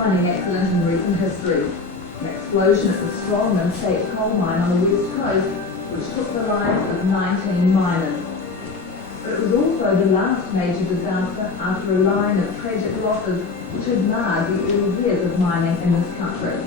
mining accident in recent history. An explosion at the Strong and State coal mine on the west coast, which took the lives of 19 miners. But it was also the last major disaster after a line of tragic losses which had marred the early years of mining in this country.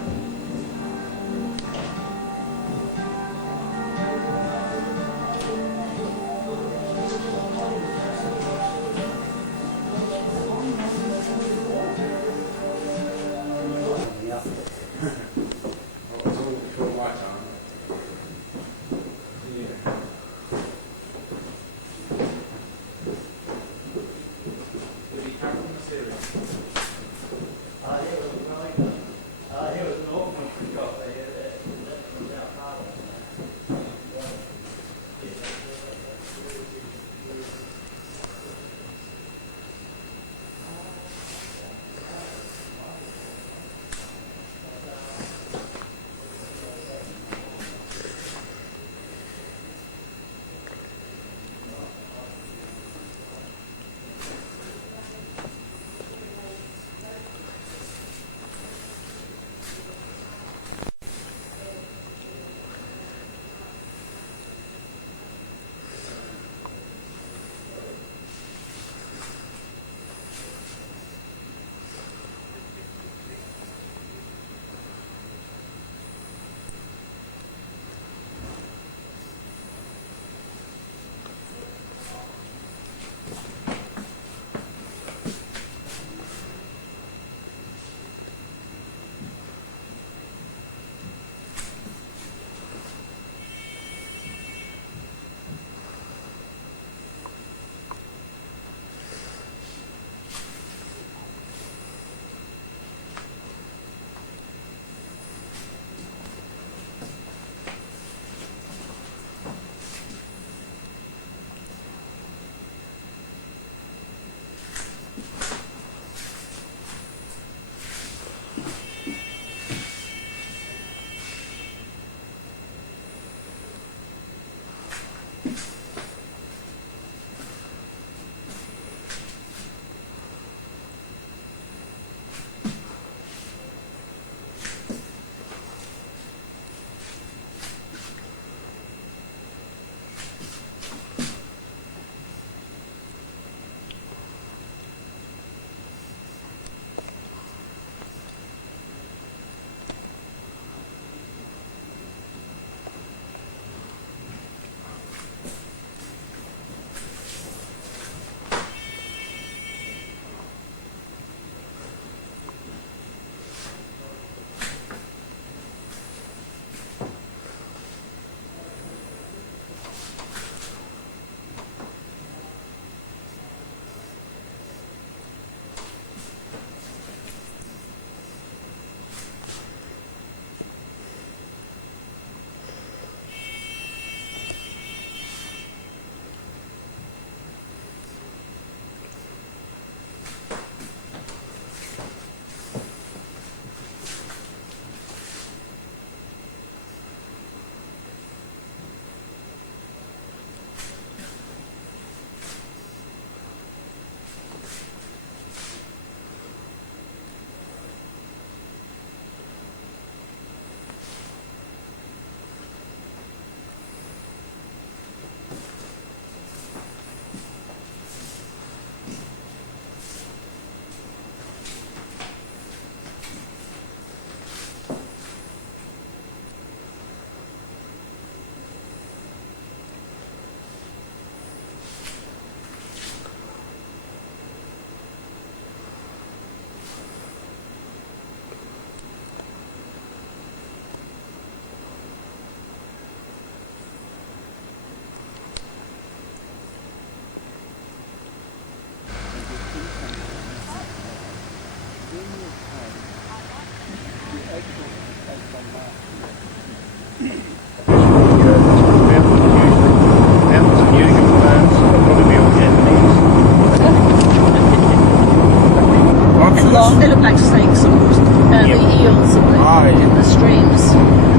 They look like snakes almost. The eels in the streams.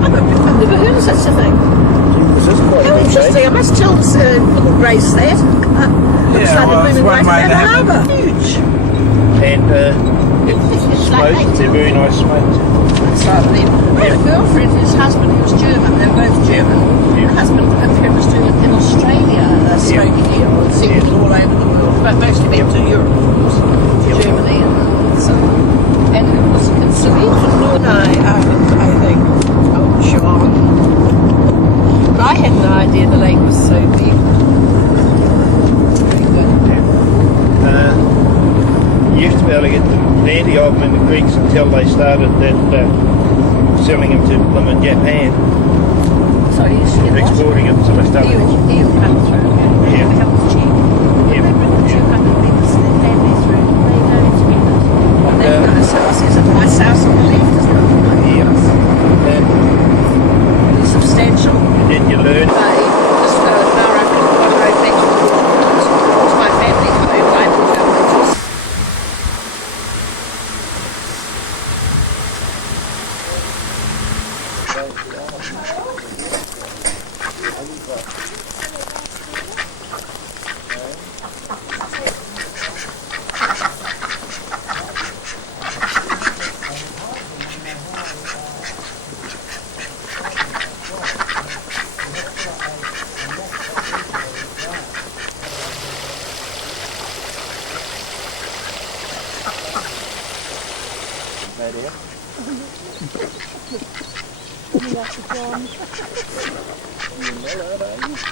I've never heard of such a thing. How interesting. I must tell this little grey slat. Looks like a blooming grey slat harbour. Huge. And flat smokes. They're very nice smokes. So I had a girlfriend, his husband, who was German, they were both German. Yeah. Her husband was doing it in Australia, smoking here, or singing all over the world, but mostly went to Europe, of course, Germany and so on. And it was considered I think. Oh, sure. But I had no idea the lake was so big. Very good. You used to be able to get plenty of them in the creeks until they started selling them to them in Japan, So you should get exporting them, so they started. Eel come through. Yeah. It becomes cheap. Yeah. Remember the 200 metres in their family through? They go to get it. They've got a house. There's a nice house on the left, isn't it? Yeah. Really substantial. Then you learn. Just an hour up in one road back to my family home. I didn't know which was.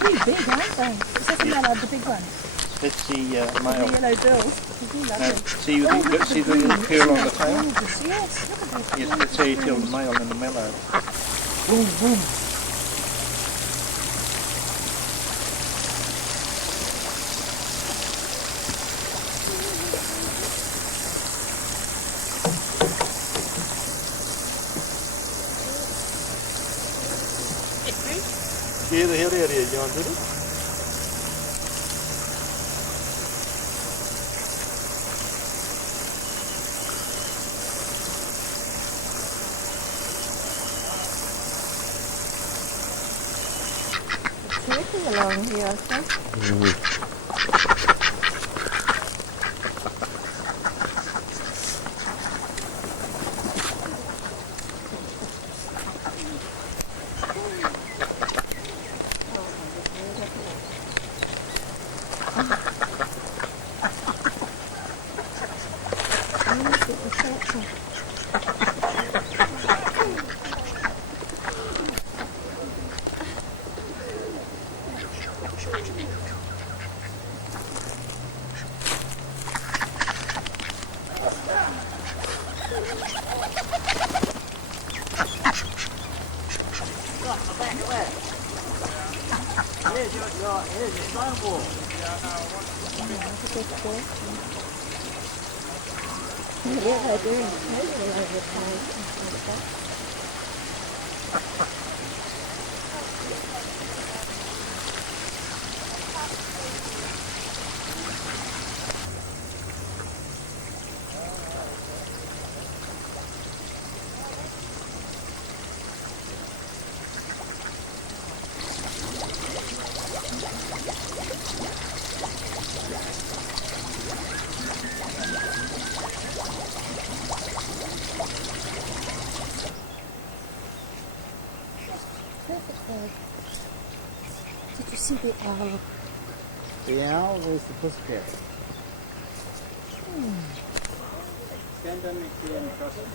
Pretty big, aren't they? Is that the mallard, the big one? That's the The male. yellow bills. See the little curl on the tail? Yes, look at that. Yes, that's how you tell the male and the mallard. Boom, boom. Yeah, the hell out here, John, did it? Quirky along here, I think. Did you see the owl? The owl was the pussycat. Stand underneath the end crossing.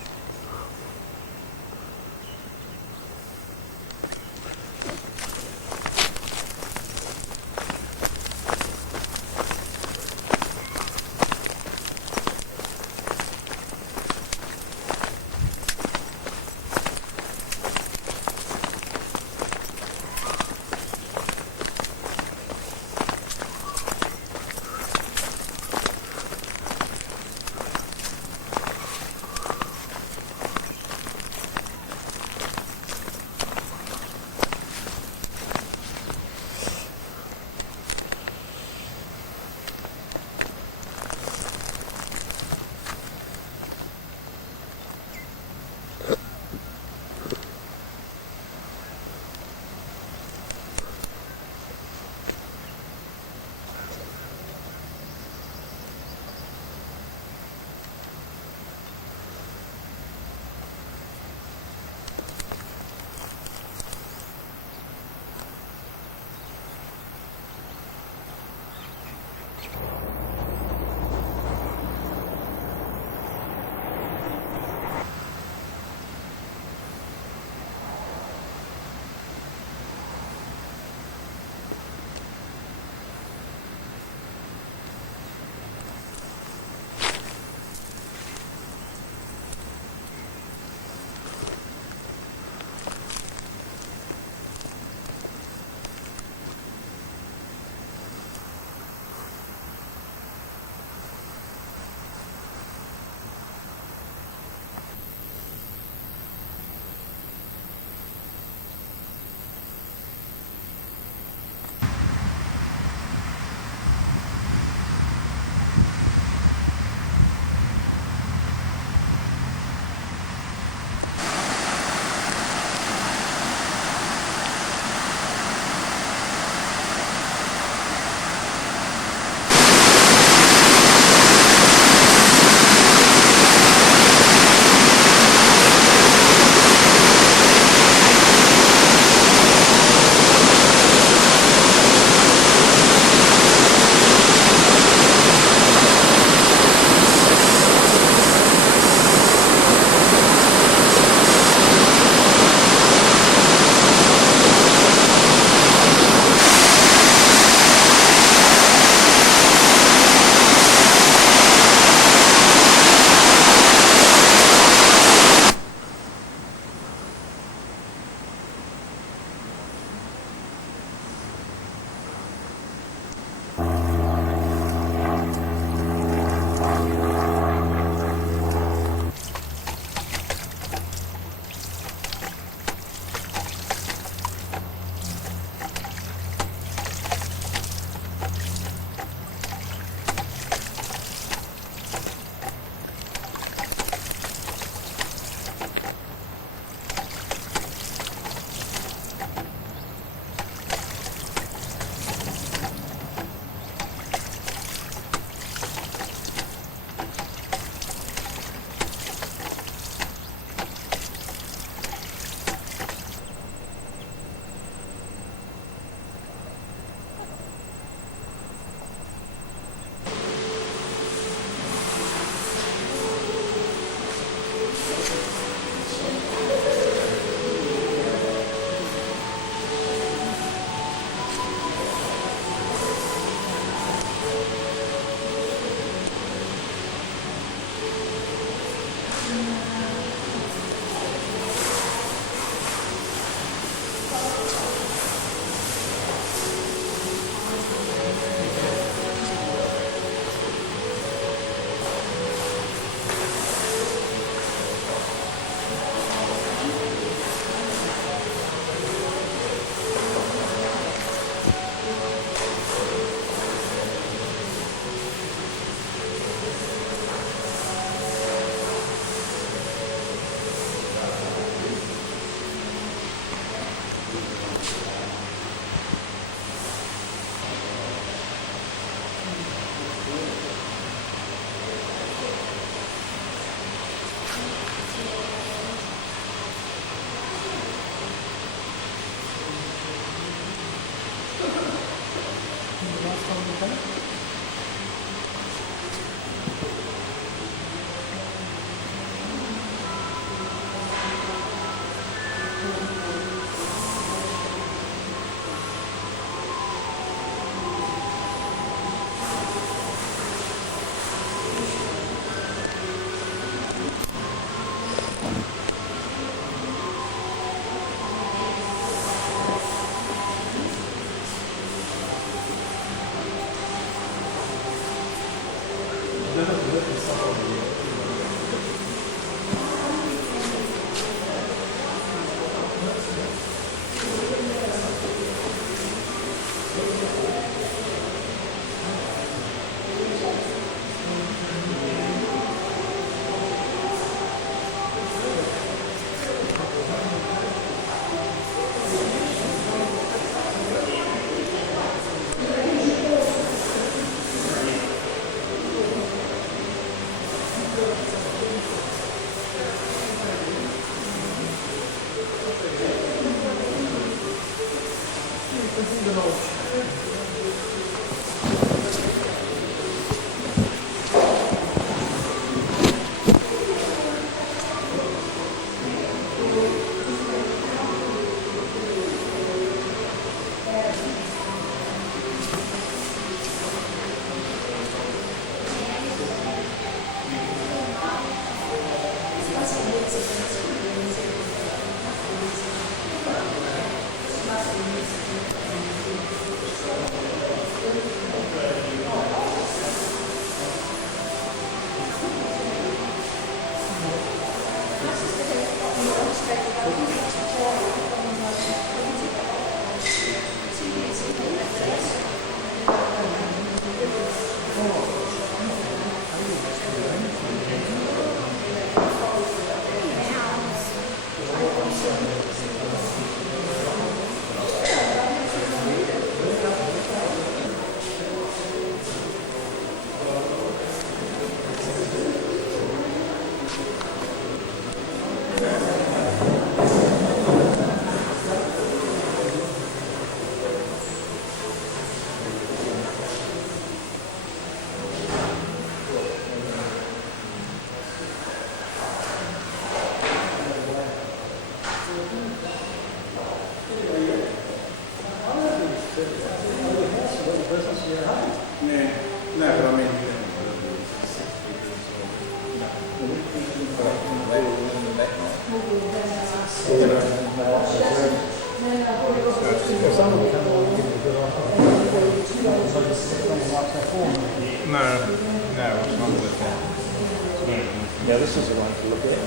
Yeah, this is the one to look at.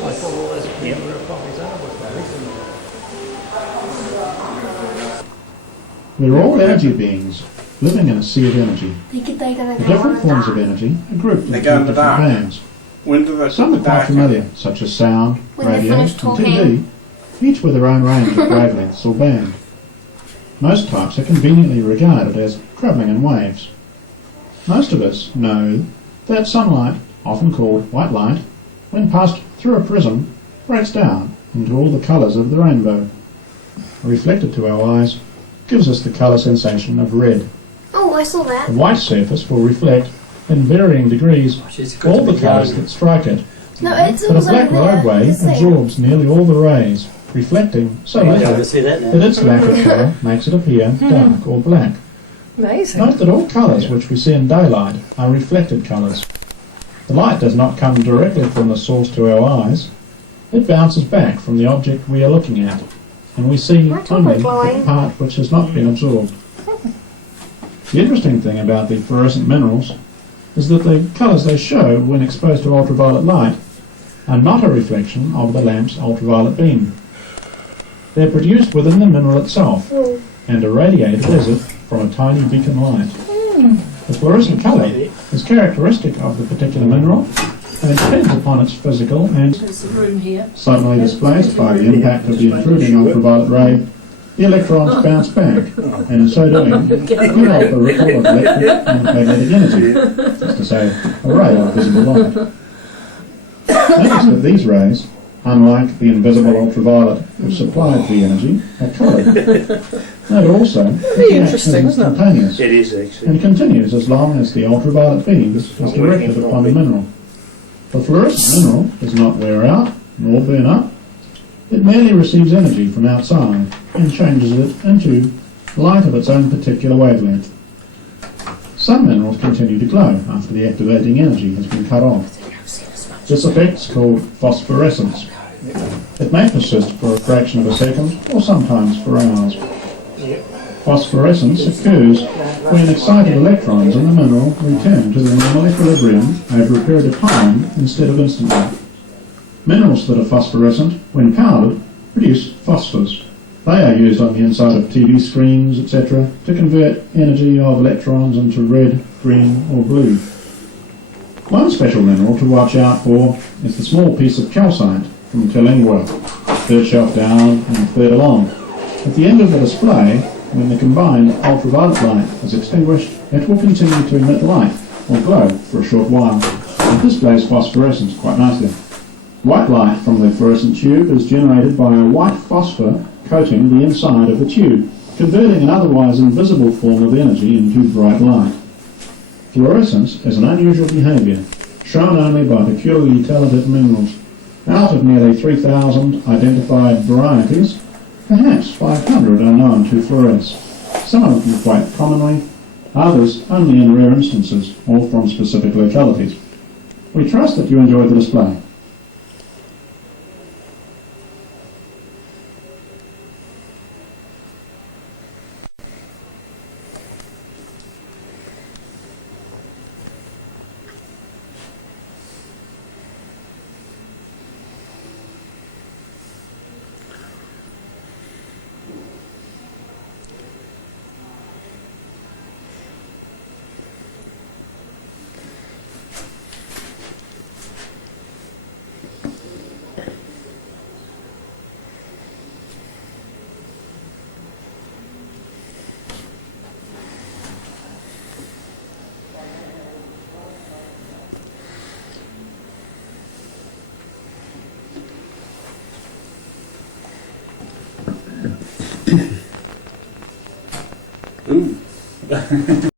I thought all those people were properties are with We're all energy beings, living in a sea of energy. The different forms of energy are grouped into different bands. Some are quite familiar, such as sound, radio, and TV, each with their own range of wavelengths or band. Most types are conveniently regarded as travelling in waves. Most of us know that sunlight, often called white light, when passed through a prism, breaks down into all the colours of the rainbow. Reflected to our eyes, gives us the colour sensation of red. Oh, I saw that. The white surface will reflect, in varying degrees, all the colours that strike it. No, it's But a black roadway absorbs nearly all the rays, reflecting so little that its lack of colour makes it appear dark or black. Amazing. Note that all colours which we see in daylight are reflected colours. The light does not come directly from the source to our eyes. It bounces back from the object we are looking at, and we see only the part which has not been absorbed. The interesting thing about the fluorescent minerals is that the colours they show when exposed to ultraviolet light are not a reflection of the lamp's ultraviolet beam. They're produced within the mineral itself and are radiated as if from a tiny beacon light. The fluorescent colour is characteristic of the particular mineral and it depends upon its physical and There's the room here. suddenly displaced by the impact of the intruding ultraviolet ray. The electrons bounce back, and in so doing, give off a ripple of electric and magnetic energy, that's to say, a ray of visible light. Notice that these rays, unlike the invisible ultraviolet which supplied the energy, are coloured. Note also that the action is instantaneous It is actually. and continues as long as the ultraviolet beam is directed upon the mineral. The fluorescent mineral does not wear out nor burn up. It merely receives energy from outside and changes it into light of its own particular wavelength. Some minerals continue to glow after the activating energy has been cut off. This effect is called phosphorescence. It may persist for a fraction of a second or sometimes for hours. Phosphorescence occurs when excited electrons in the mineral return to their normal equilibrium over a period of time instead of instantly. Minerals that are phosphorescent, when powdered, produce phosphors. They are used on the inside of TV screens, etc., to convert energy of electrons into red, green or blue. One special mineral to watch out for is the small piece of calcite from Terlingua, third shelf down and third along. At the end of the display, when the combined ultraviolet light is extinguished, it will continue to emit light or glow for a short while. It displays phosphorescence quite nicely. White light from the fluorescent tube is generated by a white phosphor coating the inside of the tube. converting an otherwise invisible form of energy into bright light. Fluorescence is an unusual behaviour, shown only by peculiarly talented minerals. Out of nearly 3,000 identified varieties, perhaps 500 are known to fluoresce, some of them quite commonly, others only in rare instances or from specific localities. We trust that you enjoy the display. Ooh.